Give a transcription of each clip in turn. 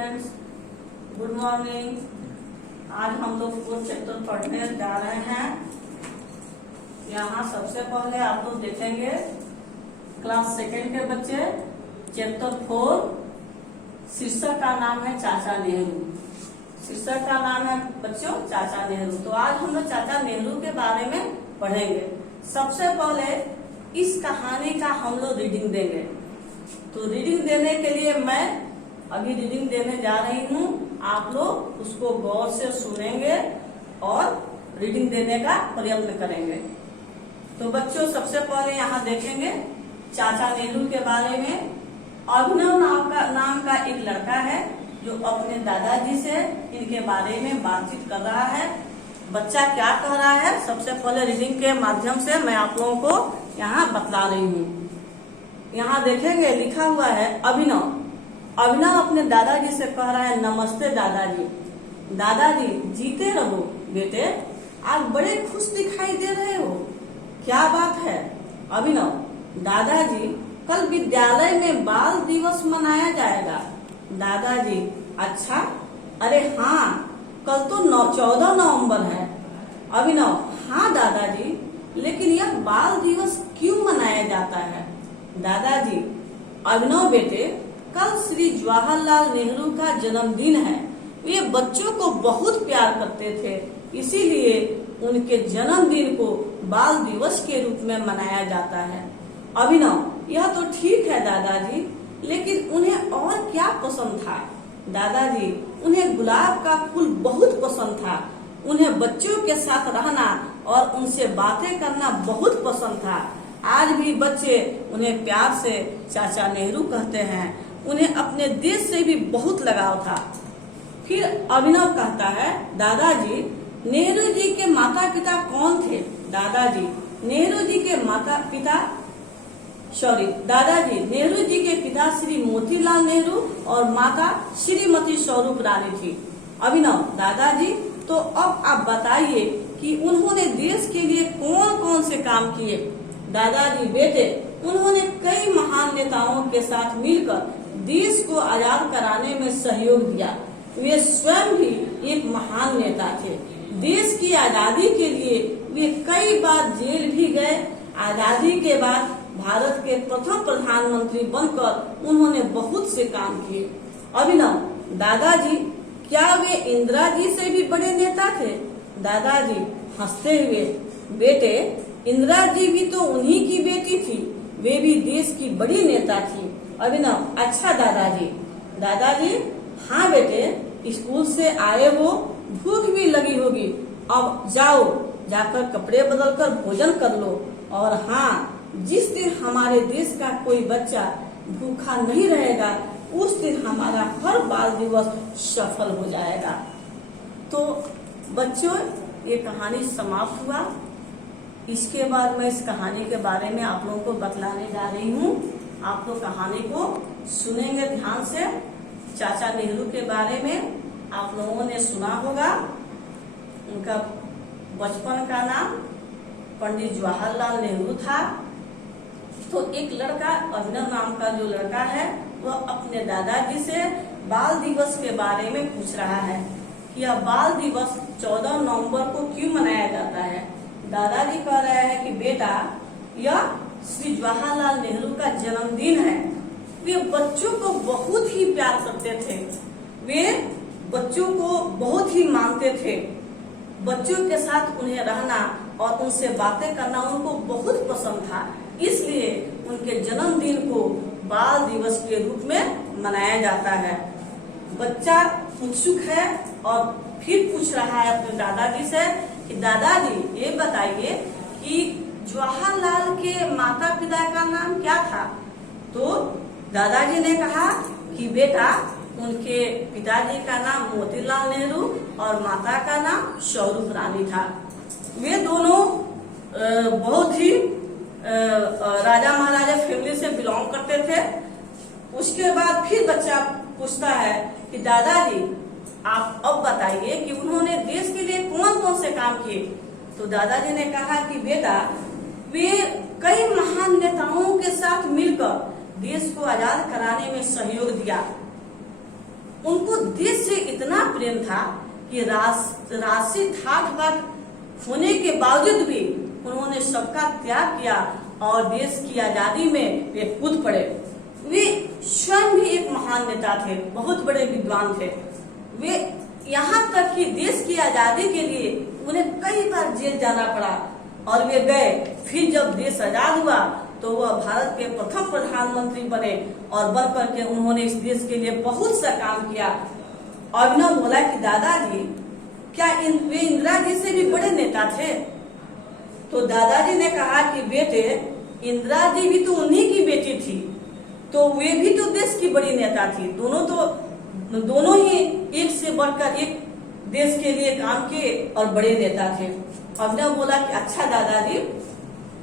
Students, good morning. आज हम लोग फोर्थ चैप्टर पढ़ने जा रहे हैं। यहाँ सबसे पहले आप लोग देखेंगे क्लास सेकेंड के बच्चे चैप्टर 4, शीर्षक का नाम है चाचा नेहरू। शीर्षक का नाम है बच्चों चाचा नेहरू। तो आज हम लोग चाचा नेहरू के बारे में पढ़ेंगे। सबसे पहले इस कहानी का हम लोग रीडिंग देंगे। तो रीडिंग देने के लिए मैं अभी रीडिंग देने जा रही हूँ। आप लोग उसको गौर से सुनेंगे और रीडिंग देने का प्रयत्न करेंगे। तो बच्चों सबसे पहले यहाँ देखेंगे चाचा नेहरू के बारे में। अभिनव नाम का एक लड़का है जो अपने दादाजी से इनके बारे में बातचीत कर रहा है। बच्चा क्या कह रहा है, सबसे पहले रीडिंग के माध्यम से मैं आप लोगों को यहाँ बतला रही हूँ। यहाँ देखेंगे लिखा हुआ है अभिनव। अभिनव अपने दादाजी से कह रहा है, नमस्ते दादाजी। दादाजी जीते रहो बेटे, आज बड़े खुश दिखाई दे रहे हो, क्या बात है? अभिनव, दादाजी कल विद्यालय में बाल दिवस मनाया जाएगा। दादाजी, अच्छा, अरे हाँ, कल तो 14 नवंबर है। अभिनव, हाँ दादाजी, लेकिन यह बाल दिवस क्यों मनाया जाता है? दादाजी, अभिनव बेटे, कल श्री जवाहरलाल नेहरू का जन्मदिन है। वे बच्चों को बहुत प्यार करते थे, इसीलिए उनके जन्मदिन को बाल दिवस के रूप में मनाया जाता है। अभिनव, यह तो ठीक है दादाजी, लेकिन उन्हें और क्या पसंद था? दादाजी, उन्हें गुलाब का फूल बहुत पसंद था। उन्हें बच्चों के साथ रहना और उनसे बातें करना बहुत पसंद था। आज भी बच्चे उन्हें प्यार से चाचा नेहरू कहते हैं। उन्हें अपने देश से भी बहुत लगाव था। फिर अभिनव कहता है, दादाजी, नेहरू जी के माता पिता कौन थे? दादाजी, नेहरू जी के नेहरू जी के पिता श्री मोतीलाल नेहरू और माता श्रीमती स्वरूप रानी थी। अभिनव, दादाजी, तो अब आप बताइए कि उन्होंने देश के लिए कौन कौन से काम किए? दादाजी, बेटे, उन्होंने कई महान नेताओं के साथ मिलकर देश को आजाद कराने में सहयोग दिया। वे स्वयं भी एक महान नेता थे। देश की आजादी के लिए वे कई बार जेल भी गए। आजादी के बाद भारत के प्रथम प्रधानमंत्री बनकर उन्होंने बहुत से काम किए। अभिनव, दादाजी, क्या वे इंदिरा जी से भी बड़े नेता थे? दादाजी हंसते हुए, बेटे, इंदिरा जी भी तो उन्हीं की बेटी थी, वे भी देश की बड़ी नेता थी। अभिनव, अच्छा दादाजी। दादाजी, हाँ बेटे, स्कूल से आए हो, भूख भी लगी होगी, अब जाओ, जाकर कपड़े बदलकर भोजन कर लो। और हाँ, जिस दिन हमारे देश का कोई बच्चा भूखा नहीं रहेगा, उस दिन हमारा हर बाल दिवस सफल हो जाएगा। तो बच्चों, ये कहानी समाप्त हुआ। इसके बाद मैं इस कहानी के बारे में आप लोगों को बतलाने जा रही हूँ। आप लोग कहानी को सुनेंगे ध्यान से। चाचा नेहरू के बारे में आप लोगों ने सुना होगा। उनका बचपन का नाम पंडित जवाहरलाल नेहरू था। तो एक लड़का, अभिनव नाम का जो लड़का है, वह अपने दादाजी से बाल दिवस के बारे में पूछ रहा है कि यह बाल दिवस 14 नवंबर को क्यों मनाया जाता है। दादाजी कह रहे हैं कि बेटा, यह श्री जवाहरलाल नेहरू का जन्मदिन है। वे बच्चों को बहुत ही प्यार करते थे। वे बच्चों को बहुत ही मानते थे। बच्चों के साथ उन्हें रहना और उनसे बातें करना उनको बहुत पसंद था। इसलिए उनके जन्मदिन को बाल दिवस के रूप में मनाया जाता है। बच्चा उत्सुक है और फिर पूछ रहा है अपने दादाजी से कि दादाजी, ये बताइए कि जवाहरलाल के माता पिता का नाम क्या था? तो दादाजी ने कहा कि बेटा, उनके पिताजी का नाम मोतीलाल नेहरू और माता का नाम स्वरूप रानी था। वे दोनों बहुत ही राजा महाराजा फैमिली से बिलोंग करते थे। उसके बाद फिर बच्चा पूछता है कि दादाजी, आप अब बताइए कि उन्होंने देश के लिए कौन कौन से काम किए? तो दादाजी ने कहा कि बेटा, वे कई महान नेताओं के साथ मिलकर देश को आजाद कराने में सहयोग दिया। उनको देश से इतना प्रेम था कि राशि ठाठ बाट होने के बावजूद भी उन्होंने सबका त्याग किया और देश की आजादी में वे कूद पड़े। वे स्वयं भी एक महान नेता थे, बहुत बड़े विद्वान थे। वे यहाँ तक कि देश की आजादी के लिए उन्हें कई बार जेल जाना पड़ा और वे गए। फिर जब देश आजाद हुआ तो वह भारत के प्रथम प्रधानमंत्री बने और बन करके उन्होंने इस देश के लिए बहुत सा काम किया। अभिनव बोला कि दादाजी क्या वे इंदिरा जी से भी बड़े नेता थे? तो दादाजी ने कहा कि बेटे, इंदिरा जी भी तो उन्हीं की बेटी थी, तो वे भी तो देश की बड़ी नेता थी। दोनों ही एक से बढ़कर एक देश के लिए काम किए और बड़े नेता थे। अभिनव बोला कि अच्छा दादाजी।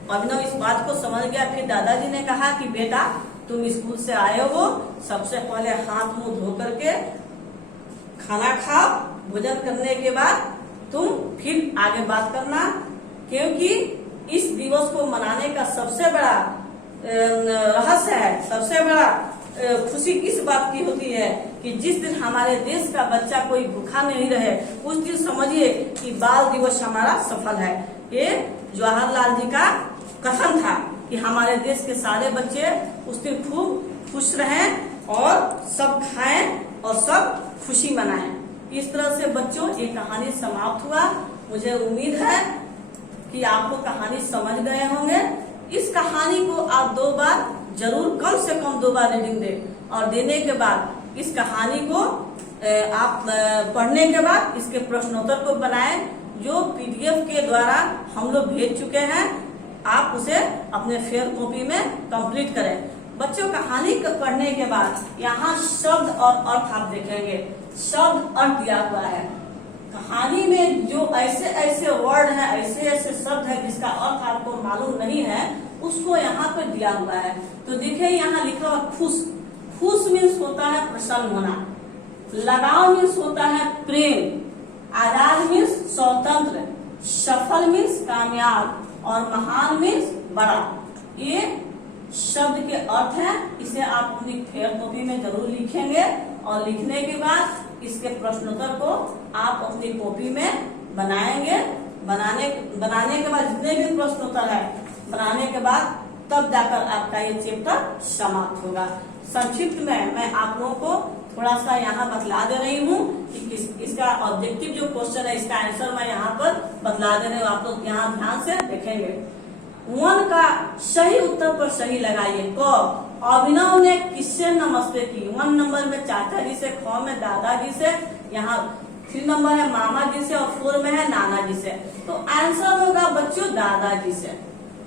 अभिनव इस बात को समझ गया। फिर दादाजी ने कहा कि बेटा, तुम स्कूल से आए हो, सबसे पहले हाथ मुंह धो करके खाना खाओ। भोजन करने के बाद तुम फिर आगे बात करना, क्योंकि इस दिवस को मनाने का सबसे बड़ा रहस्य है, सबसे बड़ा खुशी इस बात की होती है कि जिस दिन हमारे देश का बच्चा कोई भूखा नहीं रहे, उस दिन समझिए कि बाल दिवस हमारा सफल है। ये जवाहरलाल जी का कथन था कि हमारे देश के सारे बच्चे उस दिन खूब खुश रहें और सब खाएं और सब खुशी मनाएं। इस तरह से बच्चों ये कहानी समाप्त हुआ। मुझे उम्मीद है कि आप लोग कहानी समझ गए होंगे। इस कहानी को आप 2 बार जरूर, कम से कम 2 बार रीडिंग दें और देने के बाद इस कहानी को आप पढ़ने के बाद इसके प्रश्नोत्तर को बनाएं, जो पीडीएफ के द्वारा हम लोग भेज चुके हैं। आप उसे अपने फेयर कॉपी में कंप्लीट करें। बच्चों, कहानी को पढ़ने के बाद यहाँ शब्द और अर्थ आप देखेंगे। शब्द अर्थ दिया हुआ है। कहानी में जो ऐसे ऐसे वर्ड है, ऐसे ऐसे शब्द है जिसका अर्थ आपको मालूम नहीं है, उसको यहाँ पे दिया हुआ है। तो देखिए यहाँ लिखा हुआ खुश। खुश मीन्स होता है प्रसन्न होना। लगाव मीन्स होता है प्रेम। आजाद मीन्स स्वतंत्र। सफल मीन्स कामयाब और महान मीन्स बड़ा। ये शब्द के अर्थ है। इसे आप अपनी फेयर कॉपी में जरूर लिखेंगे और लिखने के बाद इसके प्रश्नोत्तर को आप अपनी कॉपी में बनाएंगे। बनाने के बाद जितने भी प्रश्नोत्तर है, बनाने के बाद तब जाकर आपका ये चैप्टर समाप्त होगा। संक्षिप्त में मैं आप लोगों को थोड़ा सा यहाँ बतला दे रही हूँ कि इसका ऑब्जेक्टिव जो क्वेश्चन है, इसका आंसर मैं यहाँ पर बतला दे रही हूँ। आप लोग यहाँ ध्यान से देखेंगे। 1 का सही उत्तर पर सही लगाइए। क, अभिनव ने किससे नमस्ते की? 1 नंबर में चाचा जी से, ख में दादाजी से, यहाँ 3 नंबर है मामा जी से और 4 में है नाना जी से। तो आंसर होगा बच्चों दादाजी से।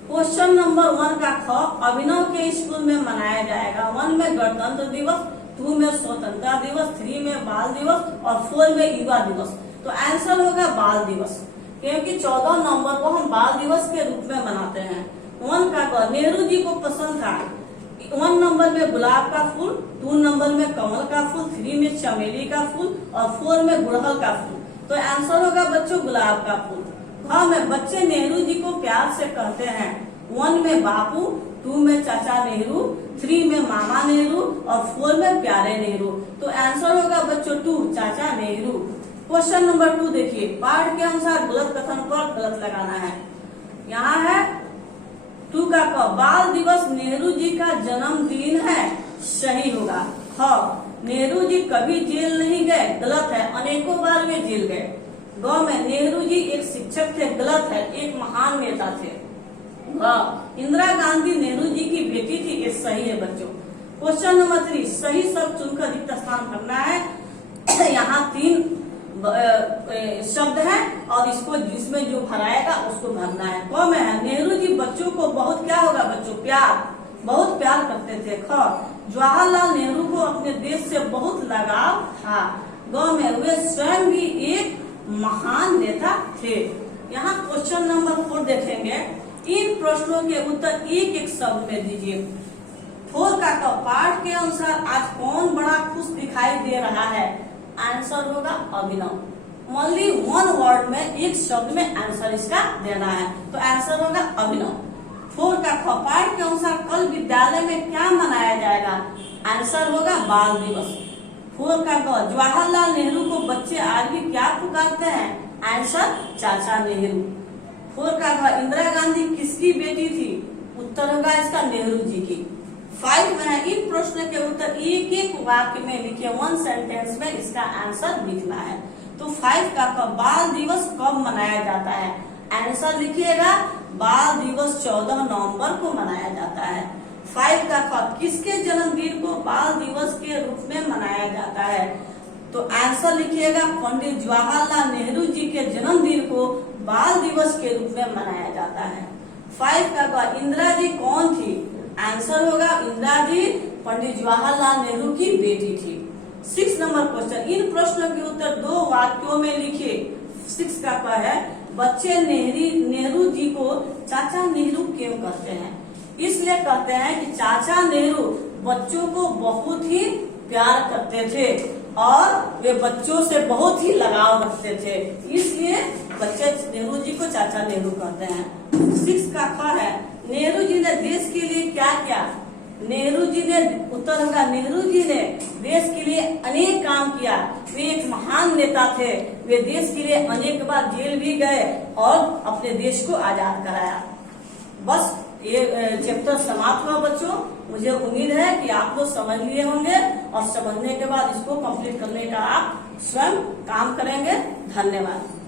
क्वेश्चन नंबर 1 का ख, अभिनव के स्कूल में मनाया जाएगा। 1 में गणतंत्र दिवस, 2 में स्वतंत्रता दिवस, 3 में बाल दिवस और 4 में युवा दिवस। तो आंसर होगा बाल दिवस, क्योंकि 14 नवंबर को हम बाल दिवस के रूप में मनाते हैं। 1 का क, नेहरू जी को पसंद था। 1 नंबर में गुलाब का फूल, 2 नंबर में कमल का फूल, 3 में चमेली का फूल और 4 में गुड़हल का फूल। तो आंसर होगा बच्चों गुलाब का फूल। हाँ, में बच्चे नेहरू जी को प्यार से कहते हैं। 1 में बापू, 2 में चाचा नेहरू, 3 में मामा नेहरू और 4 में प्यारे नेहरू। तो आंसर होगा बच्चों 2 चाचा नेहरू। क्वेश्चन नंबर 2 देखिए, पाठ के अनुसार गलत कथन पर गलत लगाना है। यहाँ है 2 का क, बाल दिवस नेहरू जी का जन्मदिन है, सही होगा। ख, नेहरू जी कभी जेल नहीं गए, गलत है, अनेकों बार वे जेल गए। ग में नेहरू जी एक शिक्षक थे, गलत है, एक महान नेता थे। इंदिरा गांधी नेहरू जी की बेटी थी, ये सही है बच्चों। क्वेश्चन नंबर 3, सही शब्द चुनकर रिक्त स्थान भरना है। यहाँ 3 शब्द है और इसको जिसमें जो भराएगा उसको भरना है। क में है नेहरू जी बच्चों को बहुत क्या होगा बच्चों, प्यार, बहुत प्यार करते थे। ख, जवाहरलाल नेहरू को अपने देश से बहुत लगाव था। ग में वे स्वयं भी एक महान नेता थे। यहाँ क्वेश्चन नंबर 4 देखेंगे। इन प्रश्नों के उत्तर एक एक शब्द में दीजिए। 4 का क, पाठ के अनुसार आज कौन बड़ा खुश दिखाई दे रहा है? आंसर होगा अभिनव। ओनली 1 वर्ड में, एक शब्द में आंसर इसका देना है, तो आंसर होगा अभिनव। 4 का ख, पाठ के अनुसार कल विद्यालय में क्या मनाया जाएगा? आंसर होगा बाल दिवस। 4 का ग, जवाहरलाल नेहरू को बच्चे आज भी क्या पुकारते हैं? आंसर चाचा नेहरू। 4 का ग, इंदिरा गांधी किसकी बेटी थी? उत्तर होगा इसका नेहरू जी की। 5 में है, इन प्रश्न के उत्तर एक एक वाक्य में लिखे, 1 सेंटेंस में इसका आंसर लिखना है। तो 5 का क, बाल दिवस कब मनाया जाता है? आंसर लिखिएगा, बाल दिवस 14 नवंबर को मनाया जाता है। 5 का ख, किसके जन्मदिन को बाल दिवस के रूप में मनाया जाता है? तो आंसर लिखिएगा, पंडित जवाहरलाल नेहरू जी के जन्मदिन को बाल दिवस के रूप में मनाया जाता है। 5 का ग, इंदिरा जी कौन थी? आंसर होगा, इंदिरा जी पंडित जवाहरलाल नेहरू की बेटी थी। 6 नंबर क्वेश्चन, इन प्रश्नों के उत्तर 2 वाक्यों में लिखिए। 6 का क है, बच्चे नेहरू जी को चाचा नेहरू क्यों कहते हैं? इसलिए कहते हैं कि चाचा नेहरू बच्चों को बहुत ही प्यार करते थे और वे बच्चों से बहुत ही लगाव रखते थे, इसलिए बच्चे नेहरू जी को चाचा नेहरू कहते हैं। 6 का ख है, नेहरू जी ने देश के लिए क्या किया? नेहरू जी ने, उत्तर होगा, नेहरू जी ने देश के लिए अनेक काम किया। वे एक महान नेता थे, वे देश के लिए अनेक बार जेल भी गए और अपने देश को आजाद कराया। बस ये चैप्टर समाप्त हुआ बच्चों। मुझे उम्मीद है कि आप लोग समझ लिए होंगे और समझने के बाद इसको कंप्लीट करने का आप स्वयं काम करेंगे। धन्यवाद।